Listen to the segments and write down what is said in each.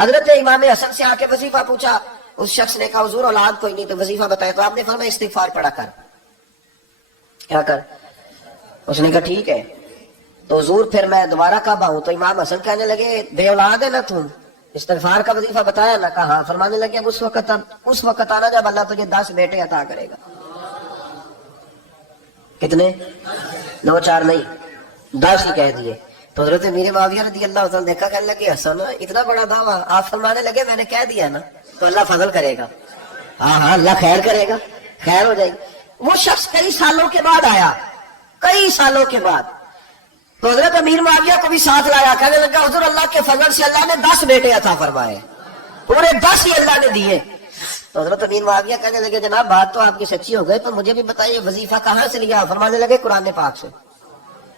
حضرت امام حسن سے آ کے وظیفہ پوچھا، اس شخص نے کہا حضور اولاد کوئی نہیں تو وظیفہ بتایا، تو آپ نے فرمایا استغفار پڑھا کر، کیا کر؟ اس نے کہا ٹھیک ہے۔ تو حضور پھر میں دوبارہ کب آؤں؟ تو امام حسن کہنے لگے بے اولاد ہے نا تم، استغفار کا وظیفہ بتایا نا؟ کہا ہاں۔ فرمانے لگے اب اس وقت آنا جب اللہ تجھے 10 بیٹے عطا کرے گا۔ کتنے؟ 2 4 نہیں، 10 ہی کہہ دیے۔ تو حضرت امیر معاویہ رضی اللہ عنہ دیکھا، کہنے لگے حسن اتنا بڑا دعویٰ؟ آپ فرمانے لگے میں نے کہہ دیا نا تو اللہ فضل کرے گا، ہاں ہاں اللہ خیر کرے گا، خیر ہو جائے گی۔ وہ شخص کئی سالوں کے بعد آیا، کئی سالوں کے بعد، تو حضرت امیر معاویہ کو بھی ساتھ لایا، کہنے لگا حضور اللہ کے فضل سے اللہ نے 10 بیٹے عطا فرمائے، پورے 10 ہی اللہ نے دیے۔ تو حضرت امیر معاویہ کہنے لگے جناب بات تو آپ کی سچی ہو گئی، تو مجھے بھی بتائیے وظیفہ کہاں سے لیا؟ فرمانے لگے قرآن پاک سے،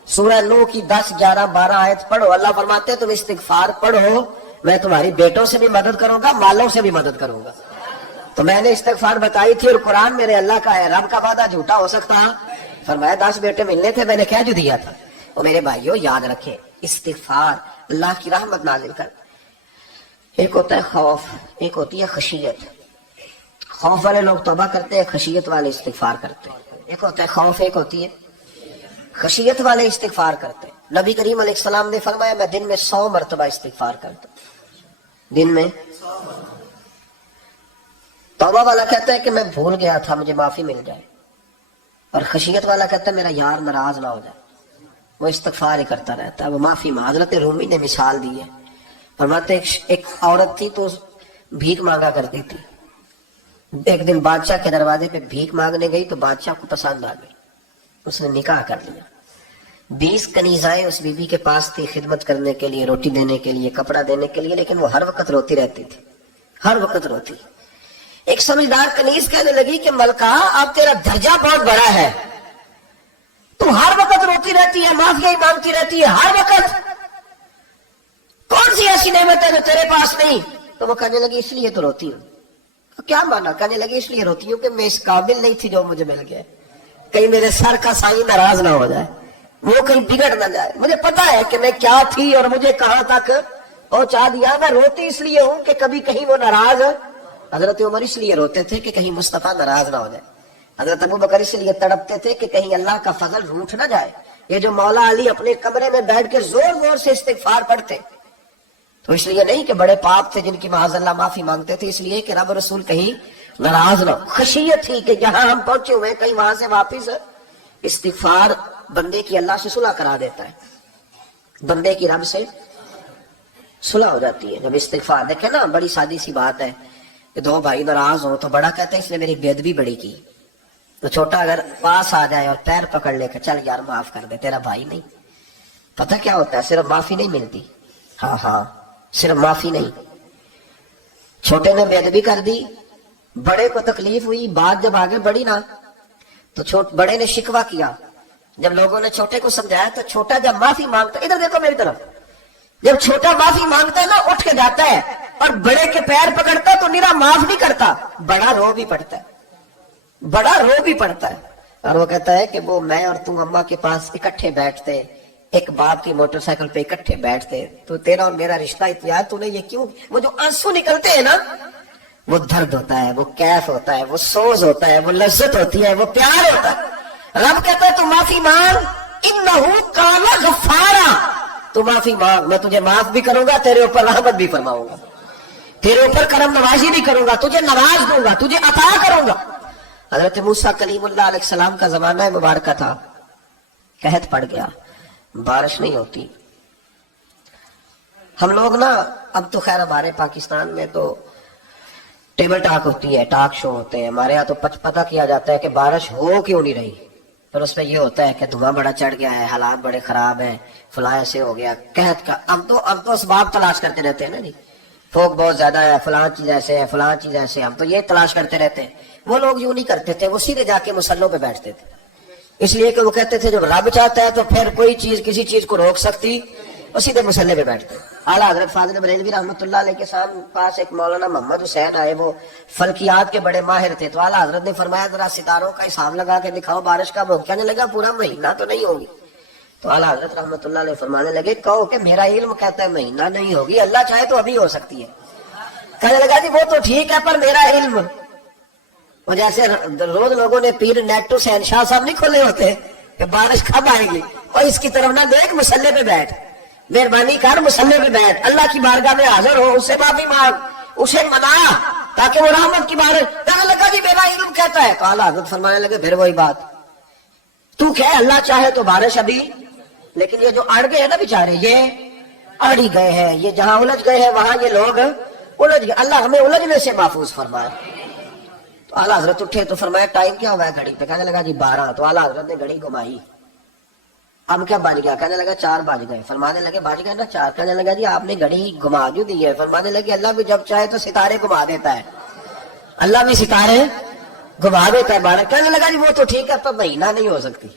سورہ نوح کی 10 11 12 آیت پڑھو۔ اللہ فرماتے ہیں تم استغفار پڑھو، میں تمہاری بیٹوں سے بھی مدد کروں گا، مالوں سے بھی مدد کروں گا۔ تو میں نے استغفار بتائی تھی، اور قرآن میرے اللہ کا ہے، رب کا وعدہ جھوٹا ہو سکتا؟ فرمایا 10 بیٹے ملنے تھے، میں نے کہہ جو دیا تھا۔ اور میرے بھائیوں یاد رکھیں، استغفار اللہ کی رحمت نازل کر۔ ایک ہوتا ہے خوف، ایک ہوتی ہے خشیت۔ خوف والے لوگ توبہ کرتے ہیں، خشیت والے استغفار کرتے ہیں۔ ایک ہوتا ہے خوف، ایک ہوتی ہے خشیت والے استغفار کرتے ہیں۔ نبی کریم علیہ السلام نے فرمایا میں دن میں 100 مرتبہ استغفار کرتا ہوں، دن میں۔ توبہ والا کہتا ہے کہ میں بھول گیا تھا، مجھے معافی مل جائے، اور خشیت والا کہتا ہے میرا یار ناراض نہ ہو جائے، وہ استغفار ہی کرتا رہتا ہے، وہ معافی مانگ۔ حضرت رومی نے مثال دی ہے، فرماتے ایک عورت تھی تو بھیک مانگا کرتی تھی۔ ایک دن بادشاہ کے دروازے پہ بھیک مانگنے گئی تو بادشاہ کو پسند آ گئی، اس نے نکاح کر لیا۔ 20 کنیزائیں اس بی بی کے پاس تھی خدمت کرنے کے لیے، روٹی دینے کے لیے، کپڑا دینے کے لیے، لیکن وہ ہر وقت روتی رہتی تھی، ہر وقت روتی۔ ایک سمجھدار کنیز کہنے لگی کہ ملکہ اب تیرا درجہ بہت بڑا ہے، تو ہر وقت روتی رہتی ہے، معافی ہی مانگتی رہتی ہے ہر وقت، کون سی ایسی نعمت ہے جو تیرے پاس نہیں؟ تو وہ کہنے لگی اس لیے تو روتی ہوں۔ کیا مانا؟ کہنے لگی اس لیے روتی ہوں کہ میں اس قابل نہیں تھی جو مجھے مل گیا، کہیں میرے سر کا سائیں ناراض نہ ہو جائے، وہ کہیں بگڑ نہ جائے، مجھے پتا ہے کہ میں کیا تھی اور مجھے کہاں تک پہنچا دیا۔ میں روتی اس لیے ہوں کہ کبھی کہیں وہ ناراض۔ حضرت عمر اس لیے روتے تھے کہ کہیں مصطفیٰ ناراض نہ ہو جائے، حضرت ابو بکر اس لیے تڑپتے تھے کہ کہیں اللہ کا فضل روٹھ نہ جائے۔ یہ جو مولا علی اپنے کمرے میں بیٹھ کے زور زور سے استغفار پڑھتے، تو اس لیے نہیں کہ بڑے پاپ تھے جن کی معاذ اللہ معافی مانگتے تھے، اس لیے کہ رب رسول کہیں ناراض نہ ہو۔ خشیت تھی کہ جہاں ہم پہنچے ہوئے کہیں وہاں سے واپس۔ استغفار بندے کی اللہ سے صلح کرا دیتا ہے، بندے کی رب سے صلح ہو جاتی ہے جب استغفار۔ دیکھیں نا بڑی سادی سی بات ہے کہ 2 بھائی ناراض ہوں تو بڑا کہتے ہیں اس نے میری بے ادبی بڑی کی، تو چھوٹا اگر پاس آ جائے اور پیر پکڑ لے کہ چل یار معاف کر دے، تیرا بھائی نہیں۔ پتہ کیا ہوتا ہے؟ صرف معافی نہیں ملتی، ہاں ہاں صرف معافی نہیں۔ چھوٹے نے بے ادبی کر دی، بڑے کو تکلیف ہوئی، بات جب آگے بڑھی نا تو بڑے نے شکوہ کیا۔ جب لوگوں نے چھوٹے کو سمجھایا تو چھوٹا جب معافی مانگتا، ادھر دیکھو میری طرف، جب چھوٹا معافی مانگتا ہے نا اٹھ کے جاتا ہے اور بڑے کے پیر پکڑتا تو میرا معاف نہیں کرتا، بڑا رو بھی پڑتا ہے، بڑا رو بھی پڑتا ہے، اور وہ کہتا ہے کہ وہ میں اور تم اماں کے پاس اکٹھے بیٹھتے، ایک باپ کی موٹر سائیکل پہ اکٹھے بیٹھتے، تو تیرا اور میرا رشتہ اتنا تو نے یہ کیوں؟ وہ جو آنسو نکلتے ہیں نا وہ درد ہوتا ہے، وہ کیف ہوتا ہے، وہ سوز ہوتا ہے، وہ لذت ہوتی ہے، وہ پیار ہوتا ہے۔ رب کہتا ہے تو معافی مانگ، انہو کان غفارا، تو معافی مانگ، میں تجھے معاف بھی کروں گا، تیرے اوپر رحمت بھی فرماؤں گا، تیرے اوپر کرم نوازی بھی کروں گا، تجھے نواز دوں گا، تجھے عطا کروں گا۔ حضرت موسیٰ کلیم اللہ علیہ السلام کا زمانہ مبارکہ تھا، قحط پڑ گیا، بارش نہیں ہوتی۔ ہم لوگ نا اب تو خیر ہمارے پاکستان میں تو ٹیبل ٹاک ہوتی ہے، ٹاک شو ہوتے ہیں، ہمارے یہاں تو پتہ کیا جاتا ہے کہ بارش ہو کیوں نہیں رہی، پھر اس میں یہ ہوتا ہے کہ دھواں بڑا چڑھ گیا ہے، حالات بڑے خراب ہیں، فلاں ایسے ہو گیا، قحط کا۔ اب تو اسباب تلاش کرتے رہتے ہیں نا جی، فوق بہت زیادہ ہے، فلاں چیز ایسے ہے، فلاں چیز ایسے ہے، ہم تو یہ تلاش کرتے رہتے ہیں۔ وہ لوگ یوں نہیں کرتے تھے، وہ سیدھے جا کے مسلوں پہ بیٹھتے تھے، اس لیے کہ وہ کہتے تھے جب رب چاہتا ہے تو پھر کوئی چیز کسی چیز کو روک سکتی، وہ سیدھے مسلے پہ بیٹھتے۔ اعلیٰ حضرت فاضل بریلوی رحمۃ اللہ علیہ کے پاس ایک مولانا محمد حسین آئے، وہ فلکیات کے بڑے ماہر تھے، تو اعلیٰ حضرت نے فرمایا ذرا ستاروں کا حساب لگا کے دکھاؤ بارش کب ہوگی؟ کہنے لگا پورا مہینہ تو نہیں ہوگی۔ تو اعلیٰ حضرت رحمۃ اللہ علیہ فرمانے لگے کہو کہ میرا علم کہتا ہے مہینہ نہیں ہوگی، اللہ چاہے تو ابھی ہو سکتی ہے۔ کہنے لگا جی وہ تو ٹھیک ہے پر میرا علم، وہ جیسے روز لوگوں نے پیر نیٹو شہنشاہ صاحب نہیں کھولے ہوتے کہ بارش کب آئے گی، اور اس کی طرف نہ دیکھ، مسلح پہ بیٹھ، مہربانی کر مسلح پہ بیٹھ، اللہ کی بارگاہ میں حاضر ہو، اس سے معافی مانگ، اسے منا تاکہ وہ رحمت کی بارش۔ کہنے لگا جی میرا علم کہتا ہے۔ کہا حضرت فرمانے لگے پھر وہی بات، تو کہ اللہ چاہے تو بارش ابھی، لیکن یہ جو اڑ گئے ہیں نا بیچارے، یہ اڑ ہی گئے ہیں، یہ جہاں الجھ گئے ہیں وہاں یہ لوگ الجھ گئے، اللہ ہمیں الجھنے سے محفوظ فرمائے۔ تو اعلیٰ حضرت اٹھے تو فرمایا ٹائم کیا ہوا ہے گھڑی پہ؟ کہنے لگا جی 12۔ تو اعلیٰ حضرت نے گھڑی گھمائی، اب کیا بج گیا؟ کہنے لگا 4 بج گئے۔ فرمانے لگے بج گئے نا 4؟ کہنے لگا جی آپ نے گھڑی گھما جو دی ہے۔ فرمانے لگے اللہ بھی جب چاہے تو ستارے گھما دیتا ہے، اللہ بھی ستارے گھما دیتا ہے 12۔ کہنے لگا جی وہ تو ٹھیک ہے پر مہینہ نہیں ہو سکتی،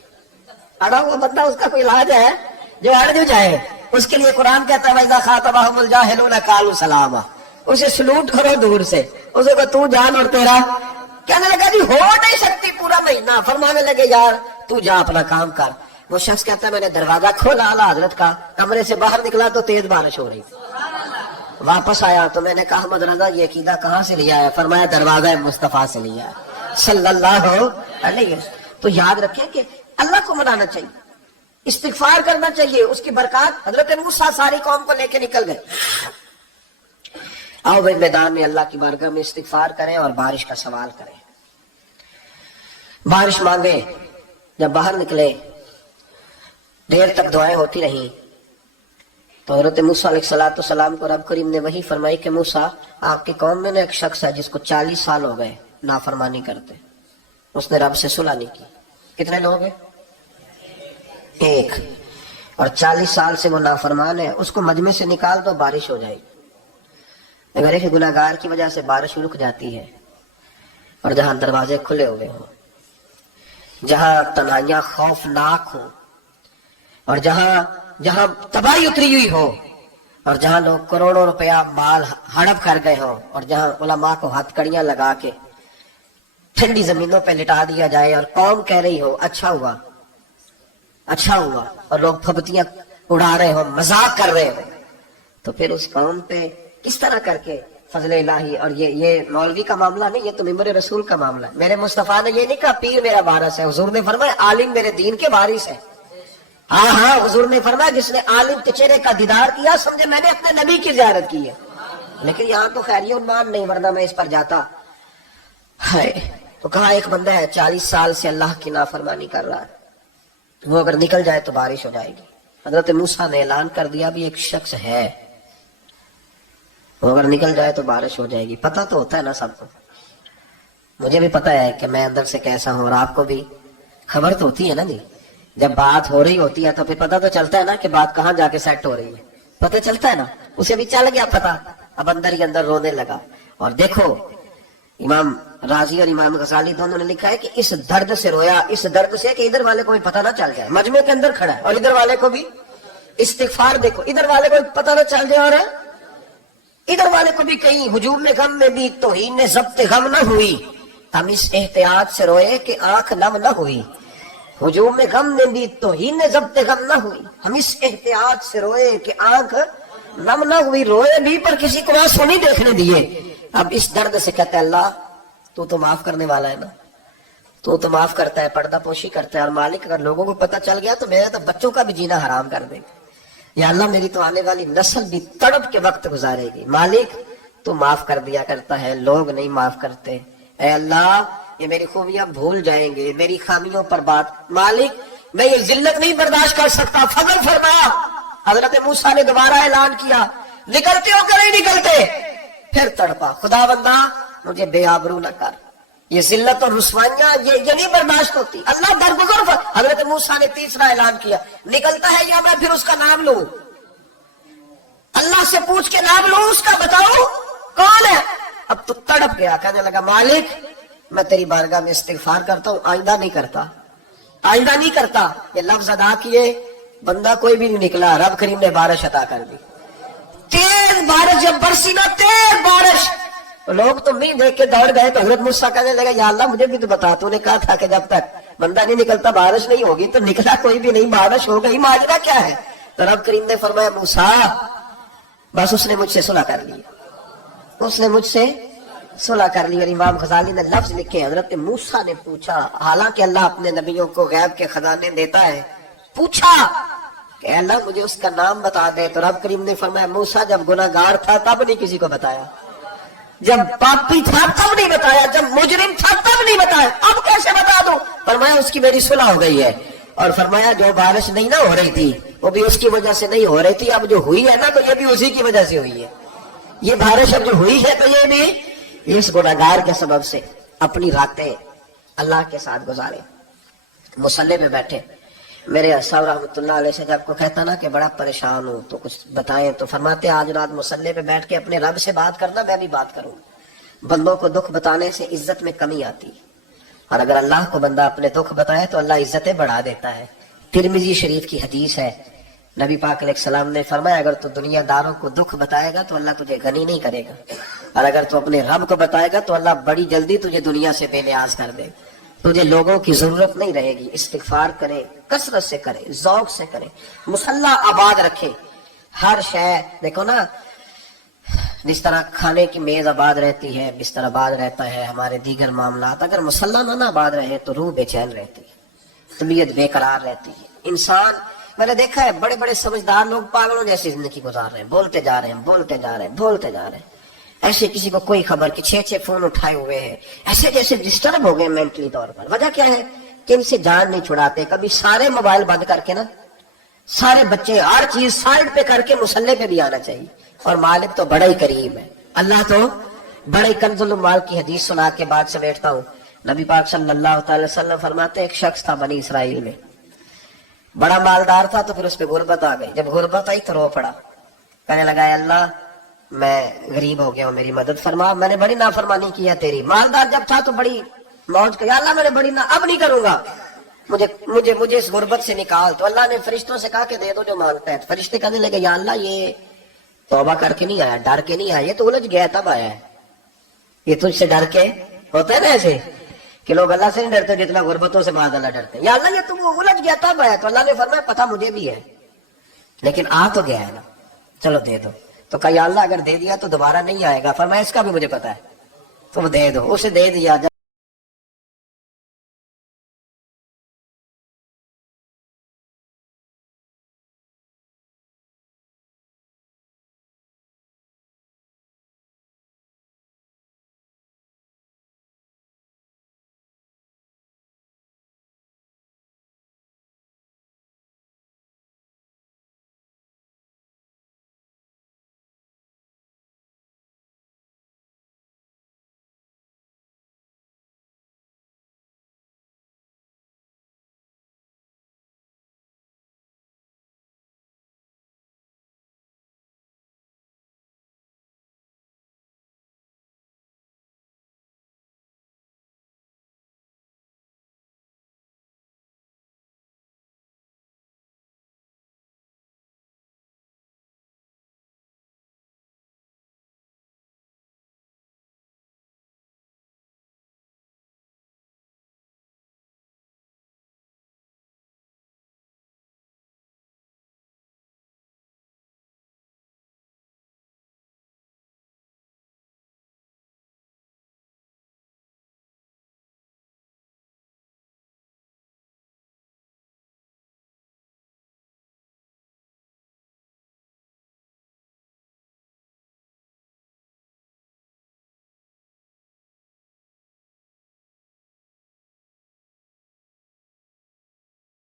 اڑا ہوا بندہ اس کا کوئی علاج ہے جو اڑ جو جائے، اس کے لیے قرآن کہتا ہے وَإِذَا خَاطَبَهُمُ الْجَاهِلُونَ قَالُوا سَلَامًا، اسے سلوٹ کرو دور سے، اسے کو تو جان اور تیرا۔ کہنے لگا جی ہو نہیں سکتی پورا مہینہ۔ فرمانے لگے یار تو جا اپنا کام کر۔ وہ شخص کہتا ہے میں نے دروازہ کھولا اعلیٰ حضرت کا، کمرے سے باہر نکلا تو تیز بارش ہو رہی، واپس آیا تو میں نے کہا احمد رضا یہ عقیدہ کہاں سے لیا ہے؟ فرمایا دروازہ مصطفیٰ سے لیا ہے صلی اللہ علیہ وسلم۔ تو یاد رکھیں کہ اللہ کو منانا چاہیے، استغفار کرنا چاہیے، اس کی برکات۔ حضرت موسیٰ ساری قوم کو لے کے نکل گئے۔ آؤ بھائی میدان میں اللہ کی بارگاہ میں استغفار کریں اور بارش کا سوال کریں، بارش مانگیں۔ جب باہر نکلے دیر تک دعائیں ہوتی رہیں تو حضرت موسیٰ علیہ السلام کو رب کریم نے وحی فرمائی کہ موسیٰ آپ کی قوم میں نے ایک شخص ہے جس کو 40 سال ہو گئے نافرمانی کرتے، اس نے رب سے صلح نہیں کی۔ کتنے لوگ ہیں؟ ایک، اور 40 سال سے وہ نافرمان ہے، اس کو مجمع سے نکال دو بارش ہو جائے گی۔ اگر ایک گناہگار کی وجہ سے بارش رک جاتی ہے، اور جہاں دروازے کھلے ہوئے ہوں، جہاں تنہائیاں خوفناک ہوں، اور جہاں تباہی اتری ہوئی ہو، اور جہاں لوگ کروڑوں روپیہ مال ہڑپ کر گئے ہوں، اور جہاں علماء کو ہتھ کڑیاں لگا کے ٹھنڈی زمینوں پہ لٹا دیا جائے اور قوم کہہ رہی ہو اچھا ہوا اچھا ہوا، اور لوگ پھبتیاں اڑا رہے ہوں، مذاق کر رہے ہوں، تو پھر اس قوم پہ کس طرح کر کے فضل الہی۔ اور یہ مولوی کا معاملہ نہیں، یہ تو ممبر رسول کا معاملہ ہے۔ میرے مصطفیٰ نے یہ نہیں کہا پیر میرا وارث ہے، حضور نے فرمایا عالم میرے دین کے وارث ہے۔ ہاں حضور نے فرمایا جس نے عالم کے چہرے کا دیدار کیا سمجھے میں نے اپنے نبی کی زیارت کی ہے۔ لیکن یہاں تو خیریہ عنوان نہیں، ورنہ میں اس پر جاتا ہے۔ تو کہا ایک بندہ ہے 40 سال سے اللہ کی نافرمانی کر رہا ہے، وہ اگر نکل جائے تو بارش ہو جائے گی۔ حضرت موسیٰ نے اعلان کر دیا بھی ایک شخص ہے، وہ اگر نکل جائے تو بارش ہو جائے گی۔ پتہ تو ہوتا ہے نا سب کو، مجھے بھی پتہ ہے کہ میں اندر سے کیسا ہوں، اور آپ کو بھی خبر تو ہوتی ہے نا جی۔ جب بات ہو رہی ہوتی ہے تو پھر پتہ تو چلتا ہے نا کہ بات کہاں جا کے سیٹ ہو رہی ہے، پتہ چلتا ہے نا۔ اسے بھی چل گیا پتہ، اب اندر ہی اندر رونے لگا۔ اور دیکھو امام رازی اور امام غزالی دونوں نے لکھا ہے کہ اس درد سے رویا، اس درد سے کہ ادھر والے کو بھی پتہ نہ چل جائے، مجمع کے اندر کھڑا ہے اور ادھر والے کو بھی استغفار، دیکھو ادھر والے کو پتہ نہ چل جائے اور ادھر والے کو بھی کہیں ہجوم غم میں بھی توہین ضبط غم نہ ہوئی، ہم اس احتیاط سے روئے کہ آنکھ نم نہ ہوئی۔ ہجوم غم میں بھی توہین ضبط غم نہ ہوئی، ہم اس احتیاط سے روئے کہ آنکھ نم نہ ہوئی، روئے بھی پر کسی کو آنسو نہیں دیکھنے دیے۔ اب اس درد سے کہتا ہے اللہ تو معاف کرنے والا ہے نا، تو معاف کرتا ہے، پردہ پوشی کرتا ہے، اور مالک اگر لوگوں کو پتہ چل گیا تو میرے تو بچوں کا بھی جینا حرام کر دے گا، یا اللہ میری تو آنے والی نسل بھی تڑپ کے وقت گزارے گی۔ مالک تو معاف کر دیا کرتا ہے، لوگ نہیں معاف کرتے۔ اے اللہ یہ میری خوبیاں بھول جائیں گے، میری خامیوں پر بات، مالک میں یہ ذلت نہیں برداشت کر سکتا، فضل فرما۔ حضرت موسیٰ نے دوبارہ اعلان کیا نکلتے ہو کہ نہیں نکلتے؟ پھر تڑپا خدا بندہ مجھے بے آبرو نہ کر، یہ ذلت اور رسوائیاں یہ نہیں برداشت ہوتی، اللہ درگزر کر۔ حضرت موسیٰ نے تیسرا اعلان کیا نکلتا ہے یا میں پھر اس کا نام لوں، اللہ سے پوچھ کے نام لوں اس کا، بتاؤ کون ہے؟ اب تو تڑپ گیا، کہنے لگا مالک میں تیری بارگاہ میں استغفار کرتا ہوں، آئندہ نہیں کرتا، آئندہ نہیں کرتا۔ یہ لفظ ادا کیے بندہ کوئی بھی نہیں نکلا، رب کریم نے بارش عطا کر دی، تیز بارش جب برسی نا، تیز بارش، لوگ تو نہیں دیکھ کے دوڑ گئے۔ تو حضرت موسیٰ کہنے لگا یا اللہ مجھے بھی تو بتا، تو نے کہا تھا کہ جب تک بندہ نہیں نکلتا بارش نہیں ہوگی، تو نکلا کوئی بھی نہیں، بارش ہو گئی، ماجرا کیا ہے؟ تو رب کریم نے فرمایا موسیٰ بس اس نے مجھ سے صلح کر لی، اس نے مجھ سے صلح کر لی. اور امام غزالی نے لفظ لکھے, حضرت موسیٰ نے پوچھا, حالانکہ اللہ اپنے نبیوں کو غیب کے خزانے دیتا ہے, پوچھا کہ اللہ مجھے اس کا نام بتا دے. تو رب کریم نے فرمایا موسیٰ جب گناہگار تھا تب نہیں کسی کو بتایا, جب پاپی تھا تب نہیں بتایا, جب مجرم تھا تب نہیں بتایا, اب کیسے بتا دوں؟ فرمایا اس کی میری صلح ہو گئی ہے. اور فرمایا جو بارش نہیں نہ ہو رہی تھی وہ بھی اس کی وجہ سے نہیں ہو رہی تھی, اب جو ہوئی ہے نا تو یہ بھی اسی کی وجہ سے ہوئی ہے. یہ بارش اب جو ہوئی ہے تو یہ بھی اس گناہگار کے سبب سے. اپنی راتیں اللہ کے ساتھ گزارے, مصلی پہ بیٹھے. میرے صاحب رحمۃ اللہ علیہ سے جب کو کہتا نا کہ بڑا پریشان ہوں تو کچھ بتائیں, تو فرماتے آج رات مصلی پہ بیٹھ کے اپنے رب سے بات کرنا, میں بھی بات کروں. بندوں کو دکھ بتانے سے عزت میں کمی آتی, اور اگر اللہ کو بندہ اپنے دکھ بتائے تو اللہ عزتیں بڑھا دیتا ہے. ترمذی شریف کی حدیث ہے, نبی پاک علیہ السلام نے فرمایا اگر تو دنیا داروں کو دکھ بتائے گا تو اللہ تجھے غنی نہیں کرے گا, اور اگر تو اپنے رب کو بتائے گا تو اللہ بڑی جلدی تجھے دنیا سے بے نیاز کر دے. تجھے لوگوں کی ضرورت نہیں رہے گی. استغفار کرے, کثرت سے کرے, ذوق سے کرے, مصلی آباد رکھے. ہر شے دیکھو نا, جس طرح کھانے کی میز آباد رہتی ہے, بستر آباد رہتا ہے, ہمارے دیگر معاملات, اگر مصلی نہ آباد رہے تو روح بے چین رہتی ہے, طبیعت بے قرار رہتی ہے. انسان, میں نے دیکھا ہے بڑے بڑے سمجھدار لوگ پاگلوں جیسی زندگی گزار رہے ہیں, بولتے جا رہے ہیں, بولتے جا رہے ہیں, بولتے جا رہے ہیں, ایسے کسی کو کوئی خبر کہ 6 فون اٹھائے ہوئے ہیں, ایسے جیسے ڈسٹرب ہو گئے مینٹلی طور پر. وجہ کیا ہے کہ ان سے جان نہیں چھڑاتے. کبھی سارے موبائل بند کر کے نا, سارے بچے ہر چیز سائڈ پہ کر کے مصلی پہ بھی آنا چاہیے. اور مالک تو بڑا ہی کریم ہے, اللہ تو بڑے کنز المال کی حدیث سنا کے بعد سے بیٹھتا ہوں. نبی پاک صلی اللہ تعالی وسلم فرماتے ایک شخص تھا بنی اسرائیل میں, بڑا مالدار تھا, تو پھر اس پہ غربت آ گئی. جب غربت آئی تو رو پڑا, کہنے لگا اللہ میں غریب ہو گیا ہوں, میری مدد فرما, میں نے بڑی نافرمانی کی ہے تیری. مالدار جب تھا تو بڑی موج کیا, اللہ میں نے بڑی اب نہیں کروں گا, مجھے اس غربت سے نکال. تو اللہ نے فرشتوں سے کہا کہ دے دو جو مانگتا ہے. فرشتے کہنے لگے یا اللہ یہ توبہ کر کے نہیں آیا, ڈر کے نہیں آیا, یہ تو الجھ گیا تب آیا ہے. یہ تجھ سے ڈر کے ہوتا ہے نا ایسے کہ لوگ اللہ سے نہیں ڈرتے جتنا غربتوں سے معاذ اللہ ڈرتے. یا اللہ یہ تم الجھ گیا تب آیا. تو اللہ نے فرمایا پتہ مجھے بھی ہے لیکن آ تو گیا ہے نا, چلو دے دو. تو کہا یا اللہ اگر دے دیا تو دوبارہ نہیں آئے گا. فرمایا اس کا بھی مجھے پتا ہے, تم دے دو. اسے دے دیا.